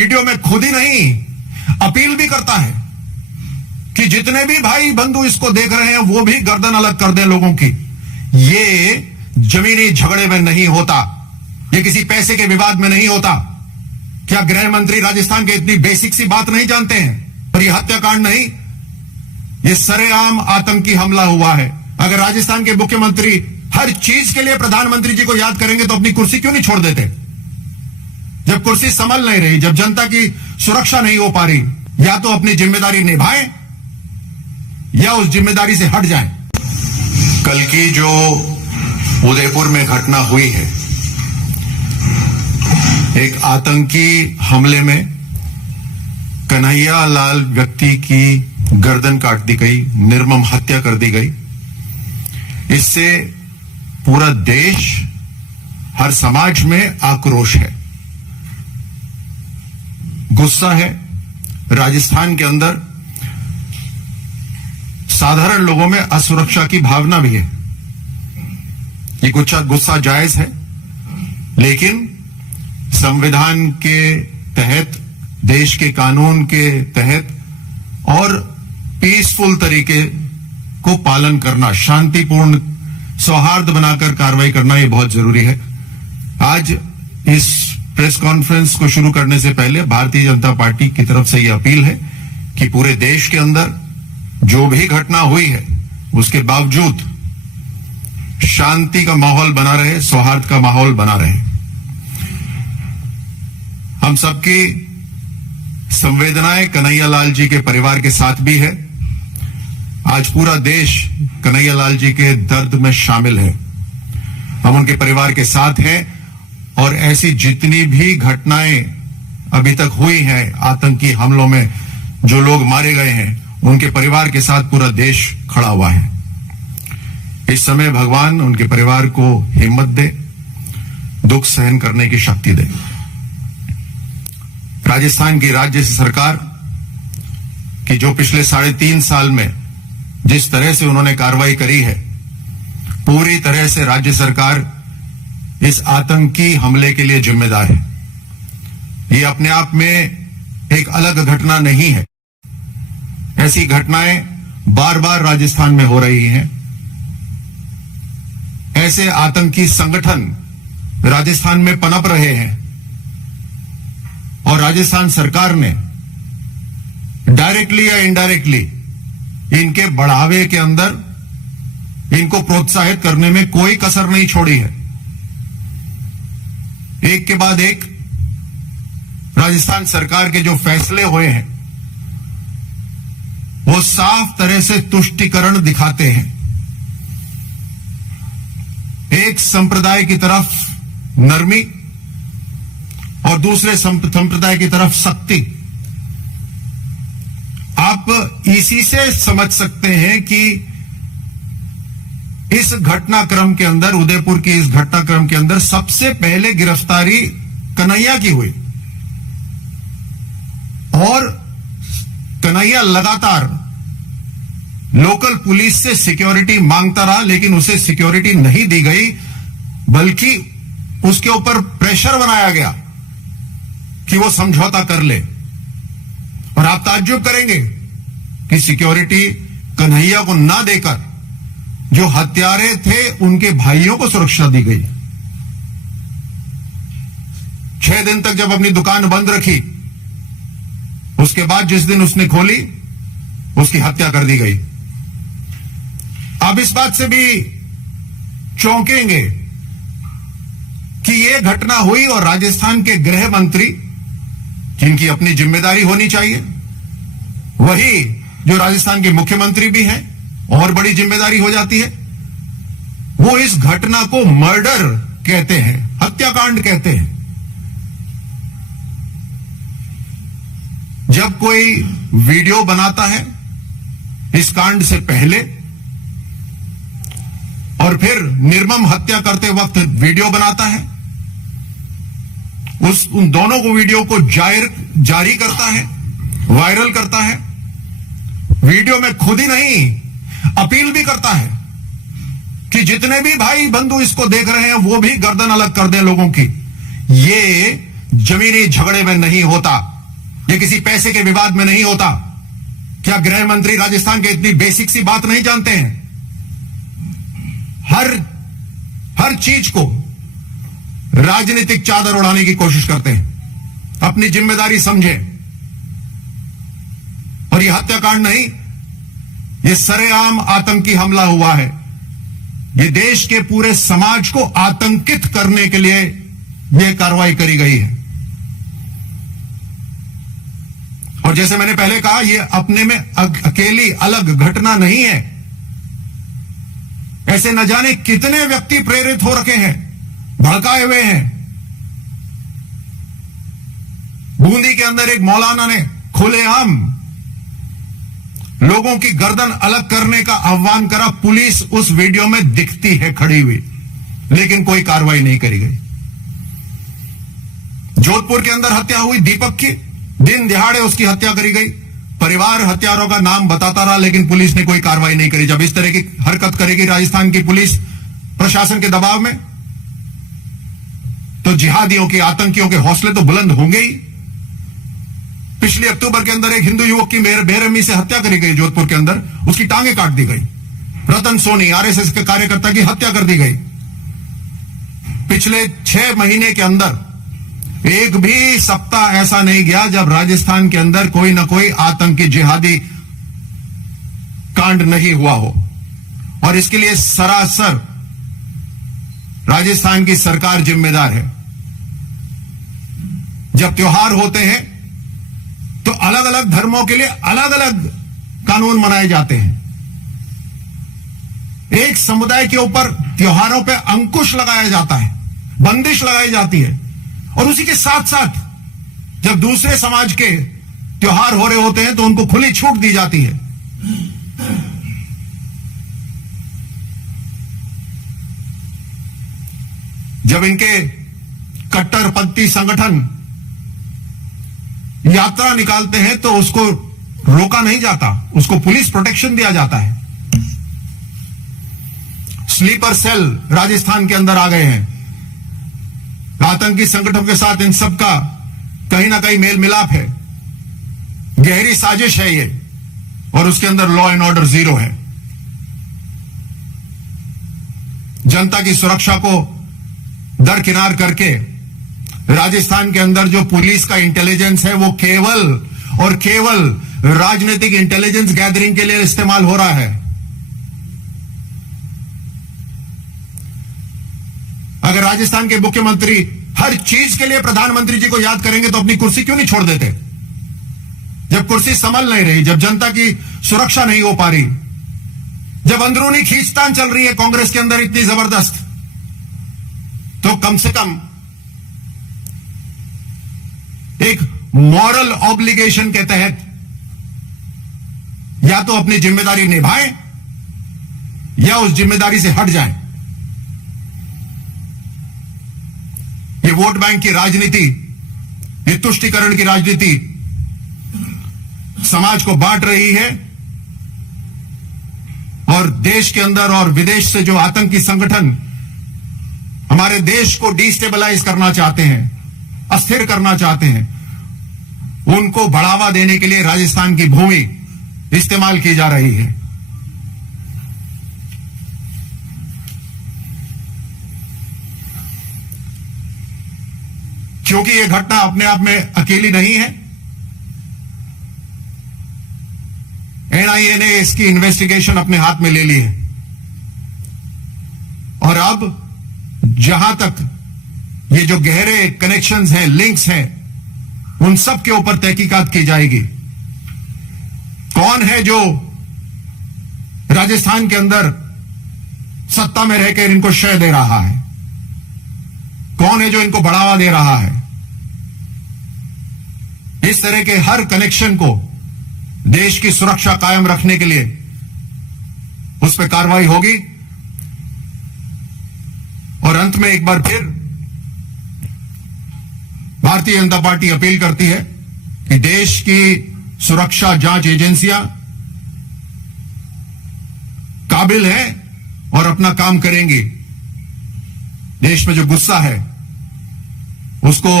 Video में खुद ही नहीं अपील भी करता है कि जितने भी भाई बंधु इसको देख रहे हैं वो भी गर्दन अलग कर दें लोगों की। ये जमीनी झगड़े में नहीं होता, ये किसी पैसे के विवाद में नहीं होता। क्या गृह मंत्री राजस्थान के इतनी बेसिक सी बात नहीं जानते हैं? और ये हत्याकांड नहीं, ये सरेआम आतंकी हमला हुआ है। अगर राजस्थान के मुख्यमंत्री हर चीज के लिए प्रधानमंत्री जी को याद करेंगे तो अपनी कुर्सी क्यों नहीं छोड़ देते? जब कुर्सी संभल नहीं रही, जब जनता की सुरक्षा नहीं हो पा रही, या तो अपनी जिम्मेदारी निभाएं या उस जिम्मेदारी से हट जाएं। कल की जो उदयपुर में घटना हुई है, एक आतंकी हमले में कन्हैया लाल व्यक्ति की गर्दन काट दी गई, निर्मम हत्या कर दी गई। इससे पूरा देश, हर समाज में आक्रोश है, गुस्सा है। राजस्थान के अंदर साधारण लोगों में असुरक्षा की भावना भी है। ये गुस्सा जायज है, लेकिन संविधान के तहत, देश के कानून के तहत और पीसफुल तरीके को पालन करना, शांतिपूर्ण सौहार्द बनाकर कार्रवाई करना, ये बहुत जरूरी है। आज इस प्रेस कॉन्फ्रेंस को शुरू करने से पहले भारतीय जनता पार्टी की तरफ से यह अपील है कि पूरे देश के अंदर जो भी घटना हुई है उसके बावजूद शांति का माहौल बना रहे, सौहार्द का माहौल बना रहे। हम सबकी संवेदनाएं कन्हैया लाल जी के परिवार के साथ भी है। आज पूरा देश कन्हैया लाल जी के दर्द में शामिल है। हम उनके परिवार के साथ हैं और ऐसी जितनी भी घटनाएं अभी तक हुई हैं, आतंकी हमलों में जो लोग मारे गए हैं, उनके परिवार के साथ पूरा देश खड़ा हुआ है। इस समय भगवान उनके परिवार को हिम्मत दे, दुख सहन करने की शक्ति दे। राजस्थान की राज्य सरकार की जो पिछले 3.5 साल में जिस तरह से उन्होंने कार्रवाई करी है, पूरी तरह से राज्य सरकार इस आतंकी हमले के लिए जिम्मेदार है। ये अपने आप में एक अलग घटना नहीं है। ऐसी घटनाएं बार बार राजस्थान में हो रही हैं। ऐसे आतंकी संगठन राजस्थान में पनप रहे हैं और राजस्थान सरकार ने डायरेक्टली या इनडायरेक्टली इनके बढ़ावे के अंदर इनको प्रोत्साहित करने में कोई कसर नहीं छोड़ी है। एक के बाद एक राजस्थान सरकार के जो फैसले हुए हैं वो साफ तरह से तुष्टीकरण दिखाते हैं। एक संप्रदाय की तरफ नरमी और दूसरे संप्रदाय की तरफ सख्ती। आप इसी से समझ सकते हैं कि इस घटनाक्रम के अंदर, उदयपुर की इस घटनाक्रम के अंदर सबसे पहले गिरफ्तारी कन्हैया की हुई और कन्हैया लगातार लोकल पुलिस से सिक्योरिटी मांगता रहा, लेकिन उसे सिक्योरिटी नहीं दी गई, बल्कि उसके ऊपर प्रेशर बनाया गया कि वो समझौता कर ले। और आप ताज्जुब करेंगे कि सिक्योरिटी कन्हैया को ना देकर जो हत्यारे थे उनके भाइयों को सुरक्षा दी गई। 6 दिन तक जब अपनी दुकान बंद रखी, उसके बाद जिस दिन उसने खोली, उसकी हत्या कर दी गई। अब इस बात से भी चौंकेंगे कि यह घटना हुई और राजस्थान के गृह मंत्री, जिनकी अपनी जिम्मेदारी होनी चाहिए, वही जो राजस्थान के मुख्यमंत्री भी हैं, और बड़ी जिम्मेदारी हो जाती है, वो इस घटना को मर्डर कहते हैं, हत्याकांड कहते हैं। जब कोई वीडियो बनाता है इस कांड से पहले और फिर निर्मम हत्या करते वक्त वीडियो बनाता है, उन दोनों को वीडियो को जारी करता है, वायरल करता है, वीडियो में खुद ही नहीं अपील भी करता है कि जितने भी भाई बंधु इसको देख रहे हैं वो भी गर्दन अलग कर दें लोगों की। ये जमीनी झगड़े में नहीं होता, ये किसी पैसे के विवाद में नहीं होता। क्या गृह मंत्री राजस्थान के इतनी बेसिक सी बात नहीं जानते हैं? हर चीज को राजनीतिक चादर उड़ाने की कोशिश करते हैं। अपनी जिम्मेदारी समझें। और यह हत्याकांड नहीं, यह सरेआम आतंकी हमला हुआ है। यह देश के पूरे समाज को आतंकित करने के लिए यह कार्रवाई करी गई है। और जैसे मैंने पहले कहा, यह अपने में अकेली अलग घटना नहीं है। ऐसे न जाने कितने व्यक्ति प्रेरित हो रखे हैं, भड़काए हुए हैं। बूंदी के अंदर एक मौलाना ने खुलेआम लोगों की गर्दन अलग करने का आह्वान करा। पुलिस उस वीडियो में दिखती है खड़ी हुई, लेकिन कोई कार्रवाई नहीं करी गई। जोधपुर के अंदर हत्या हुई दीपक की, दिन दिहाड़े उसकी हत्या करी गई। परिवार हत्यारों का नाम बताता रहा, लेकिन पुलिस ने कोई कार्रवाई नहीं करी। जब इस तरह की हरकत करेगी राजस्थान की पुलिस प्रशासन के दबाव में, तो जिहादियों के, आतंकियों के हौसले तो बुलंद होंगे ही। पिछले अक्टूबर के अंदर एक हिंदू युवक की बेरहमी से हत्या करी गई जोधपुर के अंदर, उसकी टांगें काट दी गई। रतन सोनी आरएसएस के कार्यकर्ता की हत्या कर दी गई। पिछले 6 महीने के अंदर एक भी सप्ताह ऐसा नहीं गया जब राजस्थान के अंदर कोई ना कोई आतंकी जिहादी कांड नहीं हुआ हो। और इसके लिए सरासर राजस्थान की सरकार जिम्मेदार है। जब त्योहार होते हैं तो अलग अलग धर्मों के लिए अलग अलग कानून बनाए जाते हैं। एक समुदाय के ऊपर त्योहारों पे अंकुश लगाया जाता है, बंदिश लगाई जाती है। और उसी के साथ साथ जब दूसरे समाज के त्योहार हो रहे होते हैं तो उनको खुली छूट दी जाती है। जब इनके कट्टरपंथी संगठन यात्रा निकालते हैं तो उसको रोका नहीं जाता, उसको पुलिस प्रोटेक्शन दिया जाता है। स्लीपर सेल राजस्थान के अंदर आ गए हैं। आतंकी संगठनों के साथ इन सब का कहीं ना कहीं मेल मिलाप है, गहरी साजिश है ये, और उसके अंदर लॉ एंड ऑर्डर जीरो है। जनता की सुरक्षा को दरकिनार करके राजस्थान के अंदर जो पुलिस का इंटेलिजेंस है वो केवल और केवल राजनीतिक इंटेलिजेंस गैदरिंग के लिए इस्तेमाल हो रहा है। अगर राजस्थान के मुख्यमंत्री हर चीज के लिए प्रधानमंत्री जी को याद करेंगे तो अपनी कुर्सी क्यों नहीं छोड़ देते? जब कुर्सी संभल नहीं रही, जब जनता की सुरक्षा नहीं हो पा रही, जब अंदरूनी खींचतान चल रही है कांग्रेस के अंदर इतनी जबरदस्त, तो कम से कम एक मॉरल ऑब्लिगेशन के तहत या तो अपनी जिम्मेदारी निभाएं या उस जिम्मेदारी से हट जाएं। ये वोट बैंक की राजनीति, ये तुष्टीकरण की राजनीति समाज को बांट रही है। और देश के अंदर और विदेश से जो आतंकी संगठन हमारे देश को डिस्टेबलाइज करना चाहते हैं, अस्थिर करना चाहते हैं, उनको बढ़ावा देने के लिए राजस्थान की भूमि इस्तेमाल की जा रही है। क्योंकि यह घटना अपने आप में अकेली नहीं है, एनआईए ने इसकी इन्वेस्टिगेशन अपने हाथ में ले ली है। और अब जहां तक ये जो गहरे कनेक्शंस हैं, लिंक्स हैं, उन सब के ऊपर तहकीकात की जाएगी। कौन है जो राजस्थान के अंदर सत्ता में रहकर इनको शय दे रहा है? कौन है जो इनको बढ़ावा दे रहा है? इस तरह के हर कनेक्शन को देश की सुरक्षा कायम रखने के लिए उस पर कार्रवाई होगी। और अंत में एक बार फिर भारतीय जनता पार्टी अपील करती है कि देश की सुरक्षा जांच एजेंसियां काबिल हैं और अपना काम करेंगी। देश में जो गुस्सा है उसको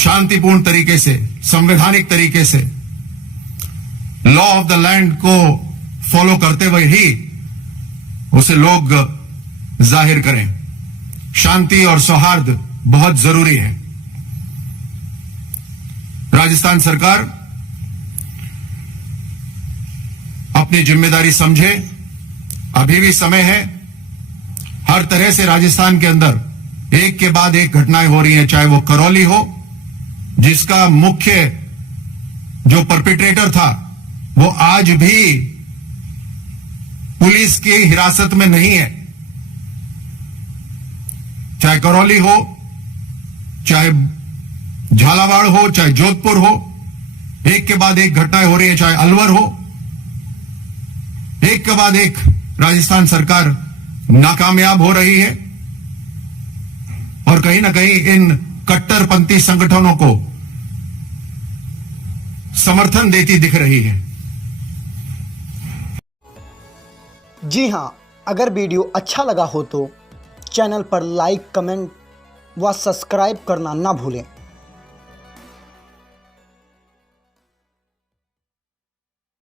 शांतिपूर्ण तरीके से, संवैधानिक तरीके से लॉ ऑफ द लैंड को फॉलो करते हुए ही उसे लोग जाहिर करें। शांति और सौहार्द बहुत जरूरी है। राजस्थान सरकार अपनी जिम्मेदारी समझे, अभी भी समय है। हर तरह से राजस्थान के अंदर एक के बाद एक घटनाएं हो रही हैं, चाहे वो करौली हो, जिसका मुख्य जो परपिट्रेटर था वो आज भी पुलिस की हिरासत में नहीं है। चाहे करौली हो, चाहे झालावाड़ हो, चाहे जोधपुर हो, एक के बाद एक घटनाएं हो रही है, चाहे अलवर हो, एक के बाद एक राजस्थान सरकार नाकामयाब हो रही है और कहीं ना कहीं इन कट्टरपंथी संगठनों को समर्थन देती दिख रही है। जी हां, अगर वीडियो अच्छा लगा हो तो चैनल पर लाइक, कमेंट व सब्सक्राइब करना ना भूलें।